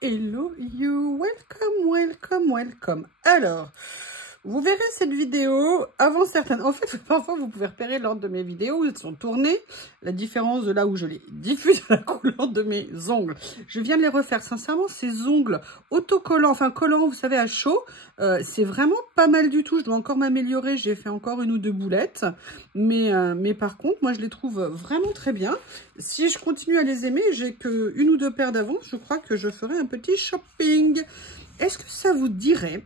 Hello you, welcome, welcome, welcome. Alors, vous verrez cette vidéo avant certaines... En fait, parfois, vous pouvez repérer lors de mes vidéos où elles sont tournées, la différence de là où je les diffuse à la couleur de mes ongles. Je viens de les refaire. Sincèrement, ces ongles autocollants, enfin collants, vous savez, à chaud, c'est vraiment pas mal du tout. Je dois encore m'améliorer. J'ai fait encore une ou deux boulettes. Mais par contre, moi, je les trouve vraiment très bien. Si je continue à les aimer, j'ai que une ou deux paires d'avance. Je crois que je ferai un petit shopping. Est-ce que ça vous dirait...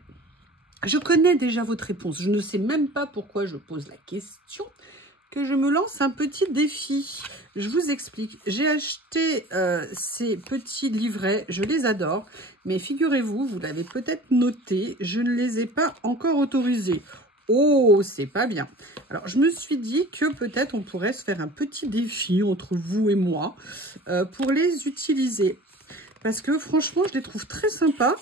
Je connais déjà votre réponse. Je ne sais même pas pourquoi je pose la question. Que je me lance un petit défi. Je vous explique. J'ai acheté ces petits livrets. Je les adore. Mais figurez-vous, vous l'avez peut-être noté, je ne les ai pas encore autorisés. Oh, c'est pas bien. Alors, je me suis dit que peut-être on pourrait se faire un petit défi entre vous et moi pour les utiliser. Parce que franchement, je les trouve très sympas.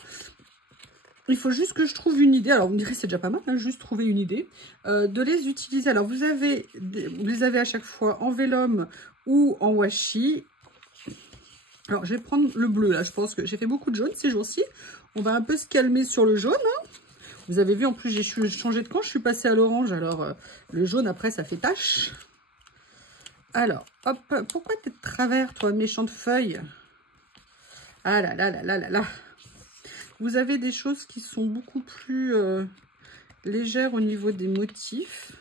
Il faut juste que je trouve une idée. Alors, vous me direz, c'est déjà pas mal, hein, juste trouver une idée. De les utiliser. Alors, vous les avez à chaque fois en vélum ou en washi. Alors, je vais prendre le bleu, là. Je pense que j'ai fait beaucoup de jaune ces jours-ci. On va un peu se calmer sur le jaune. Hein. Vous avez vu, en plus, j'ai changé de camp. Je suis passée à l'orange. Alors, le jaune, après, ça fait tache. Alors, hop. Pourquoi t'es de travers, toi, méchante feuille? Ah là là là là là là. Vous avez des choses qui sont beaucoup plus légères au niveau des motifs.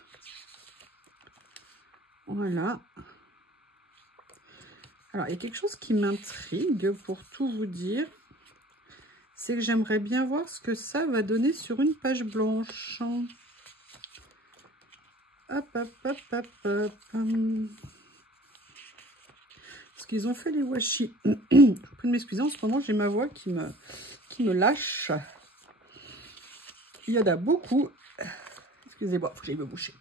Voilà. Alors, il y a quelque chose qui m'intrigue, pour tout vous dire. C'est que j'aimerais bien voir ce que ça va donner sur une page blanche. Hop, hop, hop, hop, hop. Ce qu'ils ont fait les washi. Je vous prie de m'excuser, en ce moment, j'ai ma voix qui me lâche. Il y en a beaucoup. Excusez-moi, il faut que j'aille me boucher.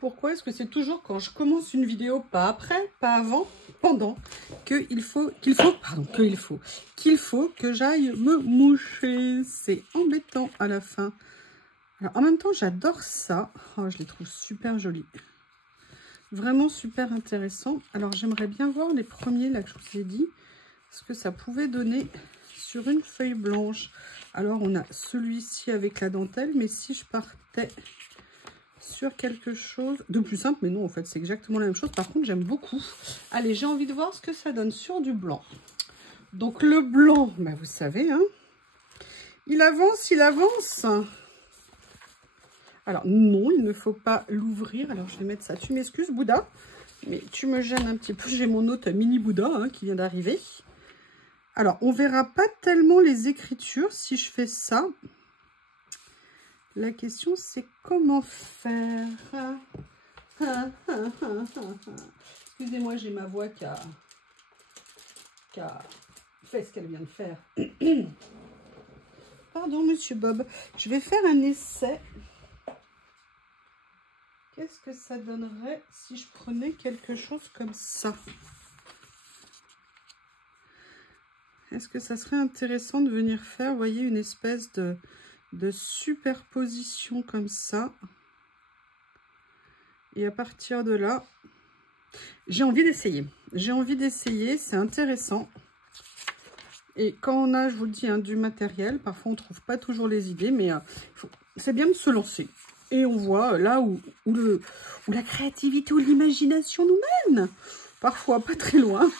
Pourquoi est-ce que c'est toujours quand je commence une vidéo, pas après, pas avant, pendant, qu'il faut que j'aille me moucher. C'est embêtant à la fin. Alors, en même temps, j'adore ça. Oh, je les trouve super jolis. Vraiment super intéressant. Alors, j'aimerais bien voir les premiers, là, que je vous ai dit, ce que ça pouvait donner sur une feuille blanche. Alors, on a celui-ci avec la dentelle, mais si je partais sur quelque chose de plus simple, mais non, en fait, c'est exactement la même chose. Par contre, j'aime beaucoup. Allez, j'ai envie de voir ce que ça donne sur du blanc. Donc, le blanc, bah, vous savez, hein, il avance, il avance. Alors, non, il ne faut pas l'ouvrir. Alors, je vais mettre ça. Tu m'excuses, Bouddha, mais tu me gênes un petit peu. J'ai mon hôte mini Bouddha hein, qui vient d'arriver. Alors, on verra pas tellement les écritures si je fais ça. La question, c'est comment faire. Excusez-moi, j'ai ma voix qui a fait ce qu'elle vient de faire. Pardon, monsieur Bob. Je vais faire un essai. Qu'est-ce que ça donnerait si je prenais quelque chose comme ça? Est-ce que ça serait intéressant de venir faire, vous voyez, une espèce de superposition comme ça? Et à partir de là, j'ai envie d'essayer. J'ai envie d'essayer, c'est intéressant. Et quand on a, je vous le dis, hein, du matériel, parfois on ne trouve pas toujours les idées, mais c'est bien de se lancer. Et on voit là où la créativité ou l'imagination nous mène. Parfois pas très loin.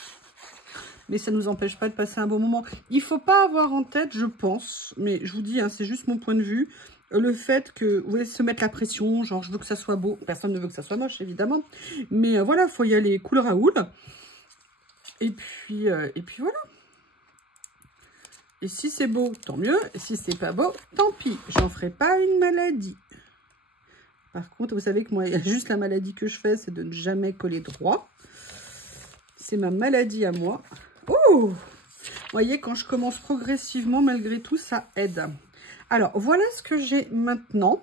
Mais ça ne nous empêche pas de passer un bon moment. Il ne faut pas avoir en tête, je pense, mais je vous dis, hein, c'est juste mon point de vue, le fait que vous voulez se mettre la pression, genre je veux que ça soit beau. Personne ne veut que ça soit moche, évidemment. Mais voilà, il faut y aller couleur à houle. Et puis voilà. Et si c'est beau, tant mieux. Et si c'est pas beau, tant pis. J'en ferai pas une maladie. Par contre, vous savez que moi, juste la maladie que je fais, c'est de ne jamais coller droit. C'est ma maladie à moi. Oh! Vous voyez, quand je commence progressivement, malgré tout, ça aide. Alors, voilà ce que j'ai maintenant.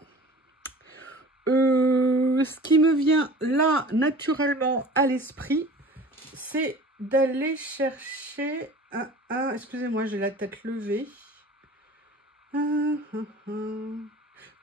Ce qui me vient là, naturellement, à l'esprit, c'est d'aller chercher un... Excusez-moi, j'ai la tête levée.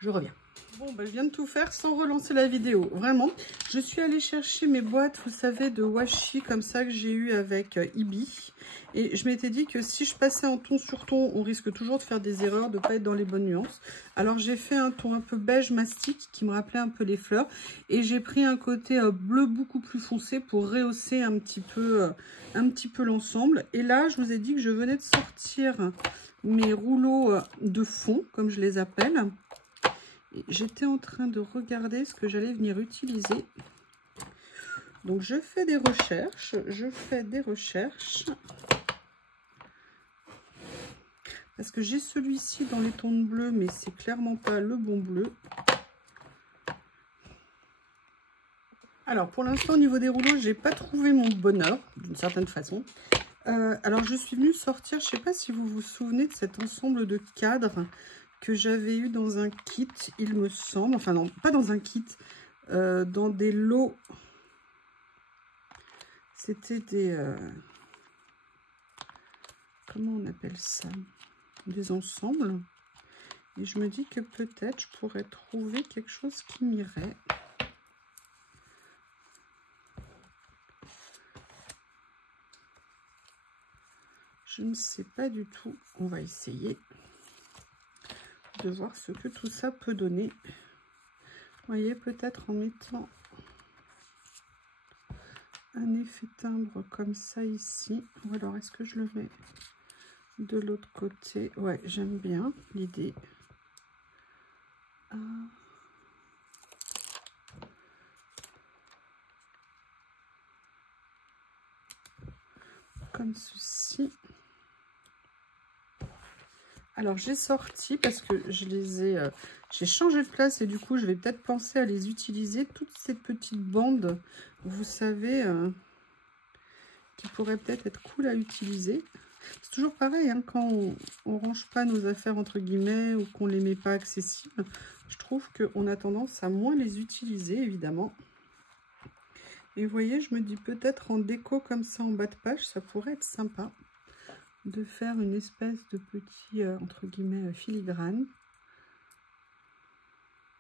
Je reviens. Bon, ben, je viens de tout faire sans relancer la vidéo, vraiment. Je suis allée chercher mes boîtes, vous savez, de washi comme ça que j'ai eu avec Ibi. Et je m'étais dit que si je passais en ton sur ton, on risque toujours de faire des erreurs, de ne pas être dans les bonnes nuances. Alors j'ai fait un ton un peu beige mastic qui me rappelait un peu les fleurs. Et j'ai pris un côté bleu beaucoup plus foncé pour rehausser un petit peu l'ensemble. Et là, je vous ai dit que je venais de sortir mes rouleaux de fond, comme je les appelle. J'étais en train de regarder ce que j'allais venir utiliser. Donc je fais des recherches, parce que j'ai celui-ci dans les tons de bleu, mais c'est clairement pas le bon bleu. Alors pour l'instant au niveau des rouleaux, j'ai pas trouvé mon bonheur d'une certaine façon. Alors je suis venue sortir, je sais pas si vous vous souvenez de cet ensemble de cadres que j'avais eu dans un kit, il me semble, enfin non, pas dans un kit, dans des lots, c'était des, comment on appelle ça, des ensembles, et je me dis que peut-être je pourrais trouver quelque chose qui m'irait. Je ne sais pas du tout, on va essayer de voir ce que tout ça peut donner. Vous voyez, peut-être en mettant un effet timbre comme ça ici, ou alors est-ce que je le mets de l'autre côté? Ouais, j'aime bien l'idée. Comme ceci. Alors j'ai sorti parce que je les ai, j'ai changé de place et du coup je vais peut-être penser à les utiliser, toutes ces petites bandes, vous savez, qui pourraient peut-être être cool à utiliser. C'est toujours pareil, hein, quand on range pas nos affaires entre guillemets ou qu'on les met pas accessibles, je trouve qu'on a tendance à moins les utiliser évidemment. Et vous voyez, je me dis peut-être en déco comme ça en bas de page, ça pourrait être sympa de faire une espèce de petit, entre guillemets, filigrane.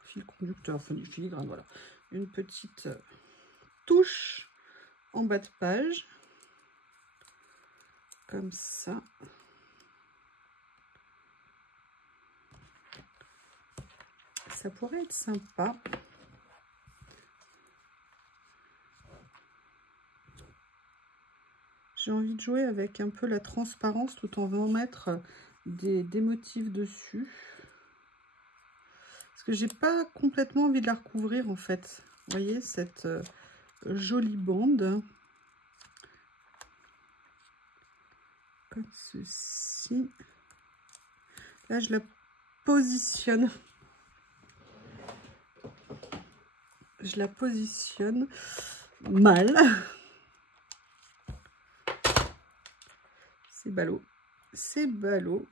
Fil conducteur, enfin du filigrane, voilà. Une petite touche en bas de page. Comme ça. Ça pourrait être sympa. J'ai envie de jouer avec un peu la transparence tout en venant mettre des motifs dessus. Parce que j'ai pas complètement envie de la recouvrir en fait. Vous voyez cette jolie bande. Comme ceci. Là je la positionne. Je la positionne mal. C'est ballot. C'est ballot.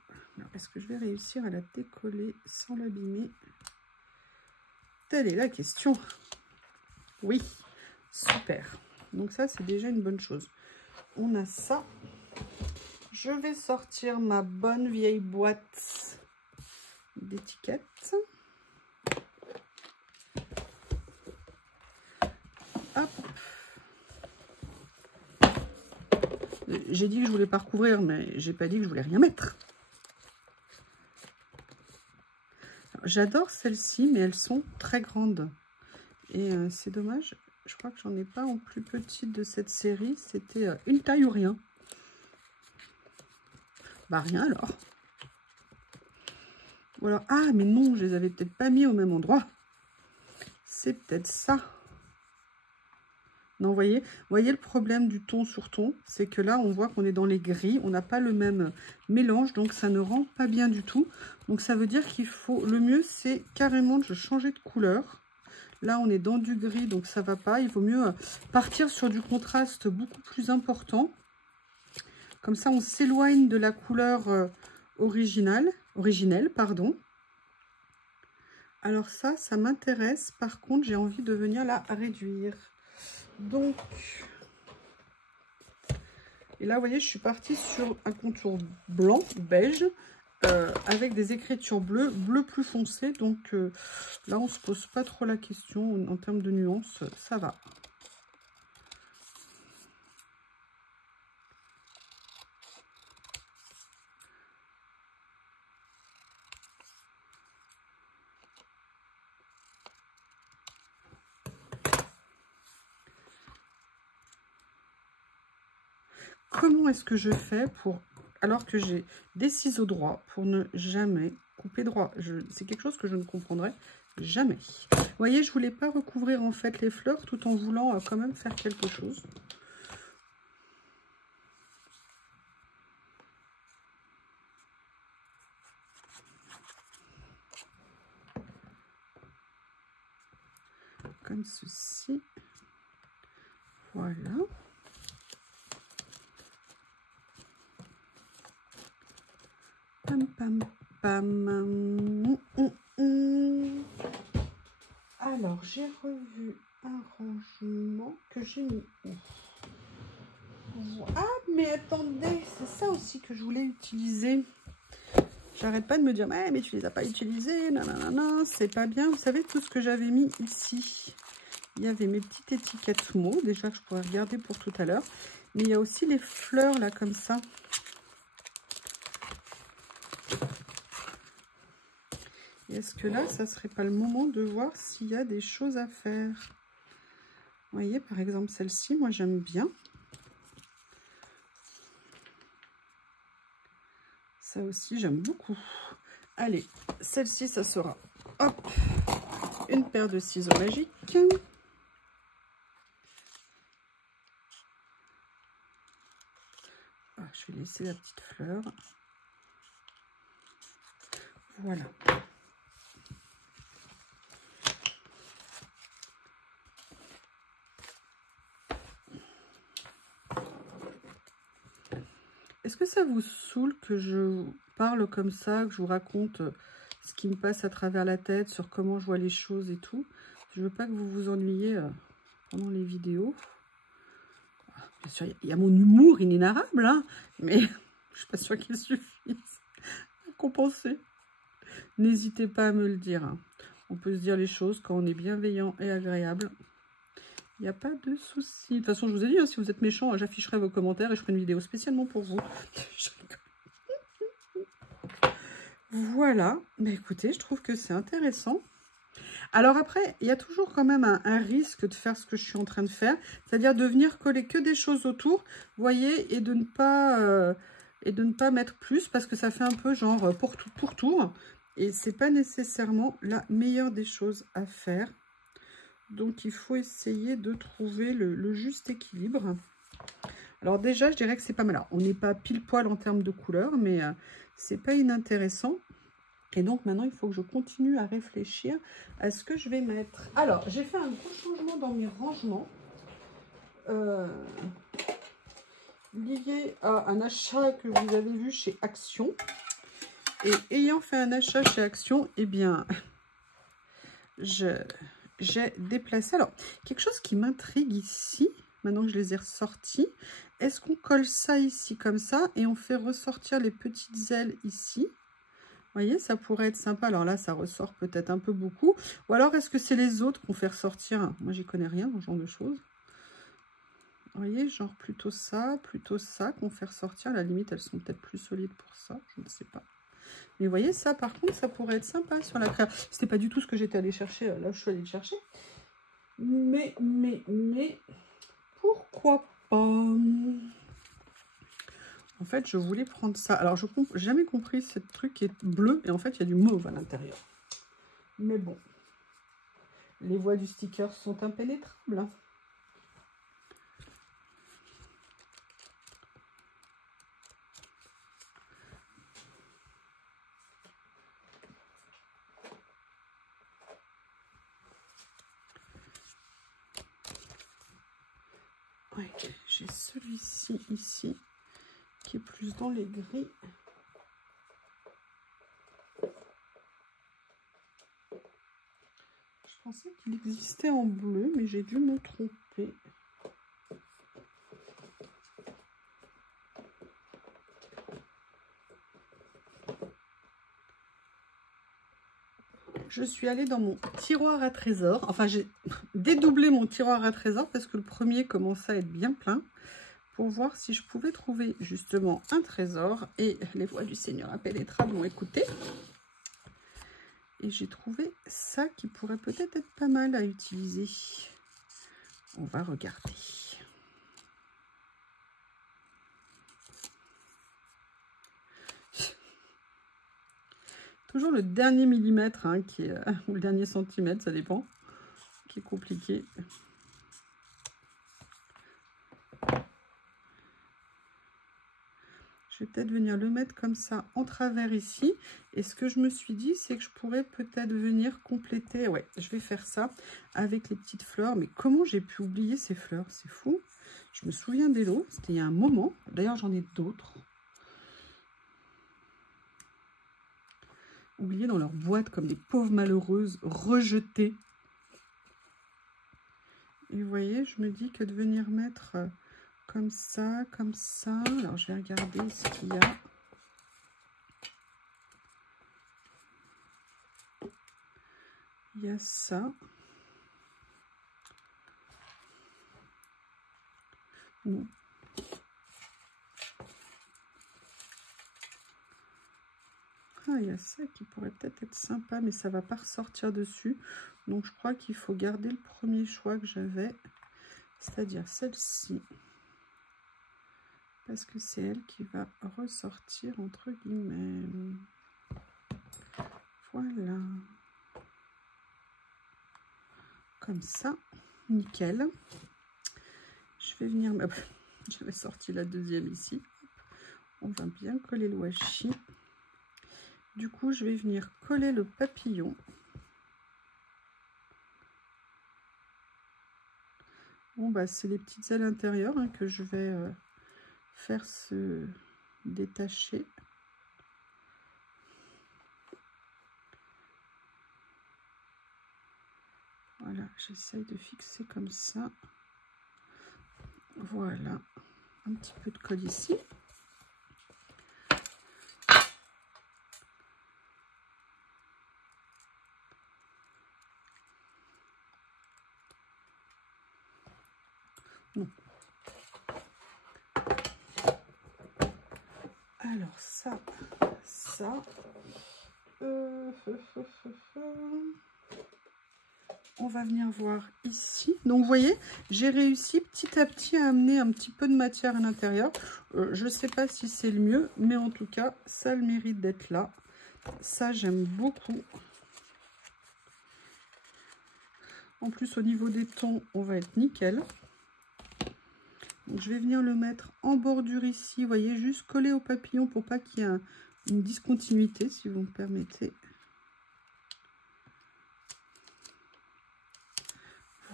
Est-ce que je vais réussir à la décoller sans l'abîmer? Telle est la question. Oui, super. Donc ça, c'est déjà une bonne chose. On a ça. Je vais sortir ma bonne vieille boîte d'étiquettes. Hop. J'ai dit que je voulais pas recouvrir, mais j'ai pas dit que je voulais rien mettre. J'adore celles-ci, mais elles sont très grandes. Et c'est dommage. Je crois que j'en ai pas en plus petite de cette série. C'était une taille ou rien. Bah rien alors. Ou alors, ah mais non, je les avais peut-être pas mis au même endroit. C'est peut-être ça. Non, voyez le problème du ton sur ton, c'est que là, on voit qu'on est dans les gris, on n'a pas le même mélange, donc ça ne rend pas bien du tout. Donc ça veut dire qu'il faut, le mieux, c'est carrément de changer de couleur. Là, on est dans du gris, donc ça va pas. Il vaut mieux partir sur du contraste beaucoup plus important. Comme ça, on s'éloigne de la couleur originelle, pardon. Alors ça m'intéresse. Par contre, j'ai envie de venir la réduire. Donc, et là, vous voyez, je suis partie sur un contour blanc, beige, avec des écritures bleues, bleu plus foncé. Donc là, on se pose pas trop la question en termes de nuances, ça va. Comment est-ce que je fais pour, alors que j'ai des ciseaux droits, pour ne jamais couper droit? C'est quelque chose que je ne comprendrai jamais. Vous voyez, je voulais pas recouvrir en fait les fleurs tout en voulant quand même faire quelque chose. Comme ceci. Voilà. Pam, pam, pam. Alors, j'ai revu un rangement que j'ai mis où? Ah, mais attendez, c'est ça aussi que je voulais utiliser. J'arrête pas de me dire, mais tu les as pas utilisés, nanana, c'est pas bien. Vous savez, tout ce que j'avais mis ici, il y avait mes petites étiquettes mots, déjà que je pourrais regarder pour tout à l'heure. Mais il y a aussi les fleurs, là, comme ça. Est-ce que là, ça serait pas le moment de voir s'il y a des choses à faire? Vous voyez, par exemple, celle-ci, moi, j'aime bien. Ça aussi, j'aime beaucoup. Allez, celle-ci, ça sera, hop, une paire de ciseaux magiques. Ah, je vais laisser la petite fleur. Voilà. Est-ce que ça vous saoule que je parle comme ça, que je vous raconte ce qui me passe à travers la tête, sur comment je vois les choses et tout? Je veux pas que vous vous ennuyiez pendant les vidéos. Bien sûr, il y a mon humour inénarrable, hein, mais je suis pas sûre qu'il suffise à compenser. N'hésitez pas à me le dire. Hein. On peut se dire les choses quand on est bienveillant et agréable. Il n'y a pas de souci. De toute façon, je vous ai dit, hein, si vous êtes méchant, j'afficherai vos commentaires et je ferai une vidéo spécialement pour vous. Voilà. Mais écoutez, je trouve que c'est intéressant. Alors après, il y a toujours quand même un risque de faire ce que je suis en train de faire. C'est-à-dire de venir coller que des choses autour, vous voyez, et de ne pas mettre plus parce que ça fait un peu genre pour tour. Et c'est pas nécessairement la meilleure des choses à faire. Donc, il faut essayer de trouver le juste équilibre. Alors déjà, je dirais que c'est pas mal. Alors, on n'est pas pile poil en termes de couleur, mais c'est pas inintéressant. Et donc, maintenant, il faut que je continue à réfléchir à ce que je vais mettre. Alors, j'ai fait un gros changement dans mes rangements. Lié à un achat que vous avez vu chez Action. Et ayant fait un achat chez Action, eh bien, j'ai déplacé. Alors, quelque chose qui m'intrigue ici, maintenant que je les ai ressortis, est-ce qu'on colle ça ici comme ça et on fait ressortir les petites ailes ici? Vous voyez, ça pourrait être sympa. Alors là, ça ressort peut-être un peu beaucoup. Ou alors, est-ce que c'est les autres qu'on fait ressortir? Moi, j'y connais rien dans ce genre de choses. Vous voyez, genre plutôt ça qu'on fait ressortir. À la limite, elles sont peut-être plus solides pour ça. Je ne sais pas. Mais vous voyez, ça, par contre, ça pourrait être sympa sur la créa. C'était pas du tout ce que j'étais allée chercher, là où je suis allée le chercher. Mais, pourquoi pas? En fait, je voulais prendre ça. Alors, je n'ai jamais compris ce truc qui est bleu. Et en fait, il y a du mauve à l'intérieur. Mais bon. Les voies du sticker sont impénétrables. Hein. Ouais, j'ai celui-ci ici qui est plus dans les gris. Je pensais qu'il existait en bleu, mais j'ai dû me tromper. je suis allée dans mon tiroir à trésors. Enfin, j'ai dédoublé mon tiroir à trésors parce que le premier commençait à être bien plein, pour voir si je pouvais trouver justement un trésor. Et les voix du Seigneur impénétrable m'ont écouté. Et j'ai trouvé ça qui pourrait peut-être être pas mal à utiliser. On va regarder. Toujours le dernier millimètre, hein, qui est, ou le dernier centimètre, ça dépend, qui est compliqué. Je vais peut-être venir le mettre comme ça en travers ici. Et ce que je me suis dit, c'est que je pourrais peut-être venir compléter. Ouais, je vais faire ça avec les petites fleurs. Mais comment j'ai pu oublier ces fleurs? C'est fou. Je me souviens des lots. C'était il y a un moment. D'ailleurs, j'en ai d'autres. Oubliées dans leur boîte comme des pauvres malheureuses, rejetées. Et vous voyez, je me dis que de venir mettre... comme ça, comme ça. Alors, je vais regarder ce qu'il y a. Il y a ça. Non. Ah, il y a ça qui pourrait peut-être être sympa, mais ça ne va pas ressortir dessus. Donc, je crois qu'il faut garder le premier choix que j'avais, c'est-à-dire celle-ci. Parce que c'est elle qui va ressortir entre guillemets. Voilà. Comme ça. Nickel. Je vais venir... J'avais sorti la deuxième ici. On va bien coller le washi. Du coup, je vais venir coller le papillon. Bon, bah, c'est les petites ailes intérieures, hein, que je vais... faire se détacher. Voilà, j'essaye de fixer comme ça. Voilà, un petit peu de colle ici. Non. Alors ça. On va venir voir ici. Donc, vous voyez, j'ai réussi petit à petit à amener un petit peu de matière à l'intérieur. Je ne sais pas si c'est le mieux, mais en tout cas, ça a le mérite d'être là. Ça, j'aime beaucoup. En plus, au niveau des tons, on va être nickel. Donc, je vais venir le mettre en bordure ici. Vous voyez, juste coller au papillon pour pas qu'il y ait une discontinuité, si vous me permettez.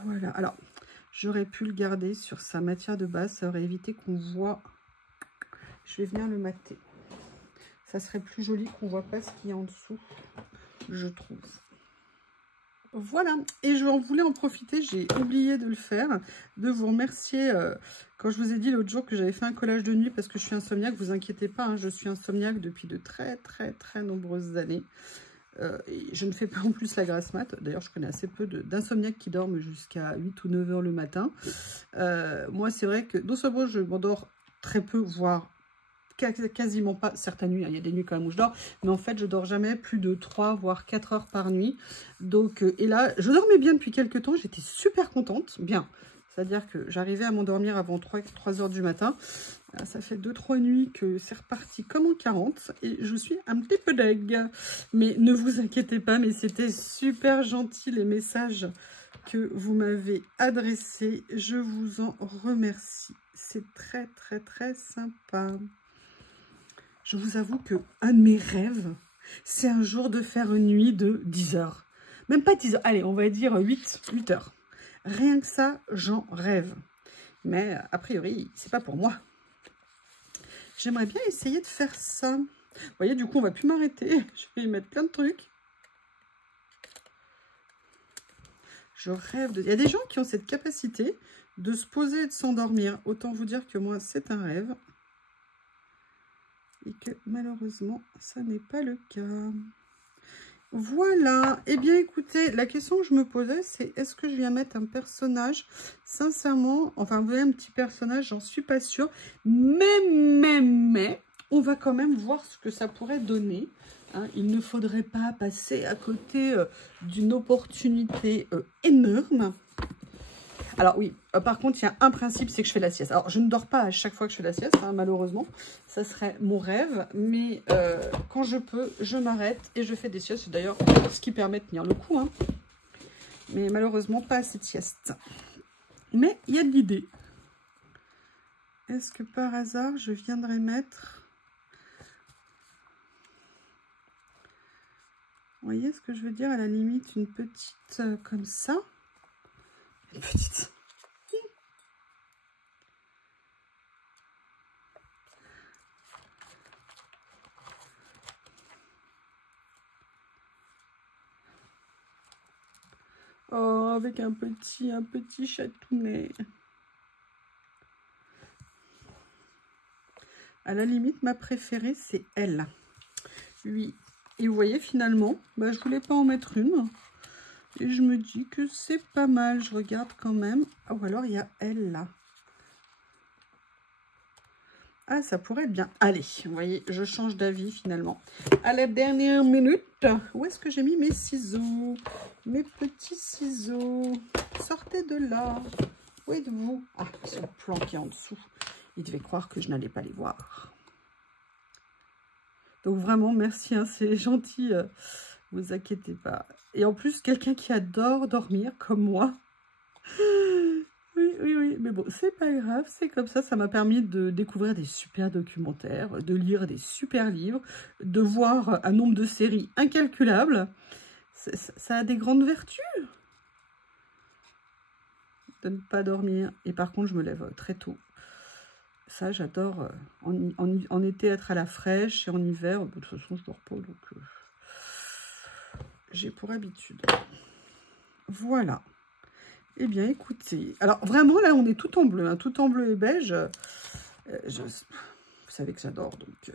Voilà. Alors, j'aurais pu le garder sur sa matière de base. Ça aurait évité qu'on voit. Je vais venir le mater. Ça serait plus joli qu'on ne voit pas ce qu'il y a en dessous, je trouve. Voilà, et je voulais en profiter, j'ai oublié de le faire, de vous remercier. Quand je vous ai dit l'autre jour que j'avais fait un collage de nuit parce que je suis insomniaque, vous inquiétez pas, hein, je suis insomniaque depuis de très nombreuses années. Et je ne fais pas en plus la grasse mat. D'ailleurs, je connais assez peu d'insomniaques qui dorment jusqu'à 8 ou 9 heures le matin. Moi, c'est vrai que non seulement je m'endors très peu, voire quasiment pas, certaines nuits, hein, il y a des nuits quand même où je dors, mais en fait je dors jamais plus de 3 voire 4 heures par nuit. Donc et là je dormais bien depuis quelques temps, j'étais super contente, bien, c'est à dire que j'arrivais à m'endormir avant 3 heures du matin. Ça fait 2-3 nuits que c'est reparti comme en 40 et je suis un petit peu deg, mais ne vous inquiétez pas, mais c'était super gentil les messages que vous m'avez adressés, je vous en remercie, c'est très sympa. Je vous avoue que un de mes rêves, c'est un jour de faire une nuit de 10 heures. Même pas 10 heures, allez, on va dire 8 heures. Rien que ça, j'en rêve. Mais a priori, c'est pas pour moi. J'aimerais bien essayer de faire ça. Vous voyez, du coup, on va plus m'arrêter. Je vais y mettre plein de trucs. Je rêve de... Il y a des gens qui ont cette capacité de se poser et de s'endormir. Autant vous dire que moi, c'est un rêve. Et que malheureusement, ça n'est pas le cas. Voilà. Eh bien, écoutez, la question que je me posais, c'est est-ce que je viens mettre un personnage? Sincèrement, enfin, vous voyez, un petit personnage, j'en suis pas sûre. Mais, on va quand même voir ce que ça pourrait donner. Hein. Il ne faudrait pas passer à côté d'une opportunité énorme. Alors oui, par contre, il y a un principe, c'est que je fais la sieste. Alors, je ne dors pas à chaque fois que je fais la sieste, hein, malheureusement. Ça serait mon rêve. Mais quand je peux, je m'arrête et je fais des siestes. C'est d'ailleurs ce qui permet de tenir le coup. Hein. Mais malheureusement, pas assez de sieste. Mais il y a de l'idée. Est-ce que par hasard, je viendrais mettre... Vous voyez ce que je veux dire? À la limite, une petite comme ça. Une petite... Oh, avec un petit chatounet. À la limite, ma préférée, c'est elle. Oui. Et vous voyez, finalement, bah, je voulais pas en mettre une. Et je me dis que c'est pas mal. Je regarde quand même. Ah, ou alors, il y a elle, là. Ah, ça pourrait être bien. Allez, vous voyez, je change d'avis, finalement. À la dernière minute, où est-ce que j'ai mis mes ciseaux? Mes petits ciseaux. Sortez de là. Où êtes-vous? Ah, ils sont planqués en dessous. Ils devaient croire que je n'allais pas les voir. Donc vraiment, merci, hein, c'est gentil. Vous inquiétez pas. Et en plus, quelqu'un qui adore dormir, comme moi. Oui. Mais bon, c'est pas grave, c'est comme ça. Ça m'a permis de découvrir des super documentaires, de lire des super livres, de voir un nombre de séries incalculable. Ça a des grandes vertus. De ne pas dormir. Et par contre, je me lève très tôt. Ça, j'adore en été être à la fraîche et en hiver, de toute façon, je dors pas, donc j'ai pour habitude. Voilà. Eh bien, écoutez, alors vraiment, là, on est tout en bleu, hein, tout en bleu et beige. Vous savez que j'adore, donc...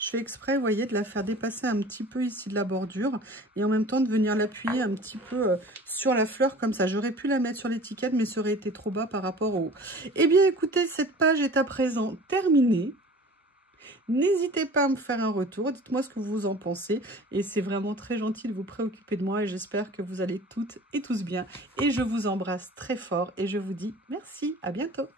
Je fais exprès, vous voyez, de la faire dépasser un petit peu ici de la bordure et en même temps de venir l'appuyer un petit peu sur la fleur comme ça. J'aurais pu la mettre sur l'étiquette, mais ça aurait été trop bas par rapport au... Eh bien, écoutez, cette page est à présent terminée. N'hésitez pas à me faire un retour, dites-moi ce que vous en pensez. Et c'est vraiment très gentil de vous préoccuper de moi et j'espère que vous allez toutes et tous bien. Et je vous embrasse très fort et je vous dis merci, à bientôt.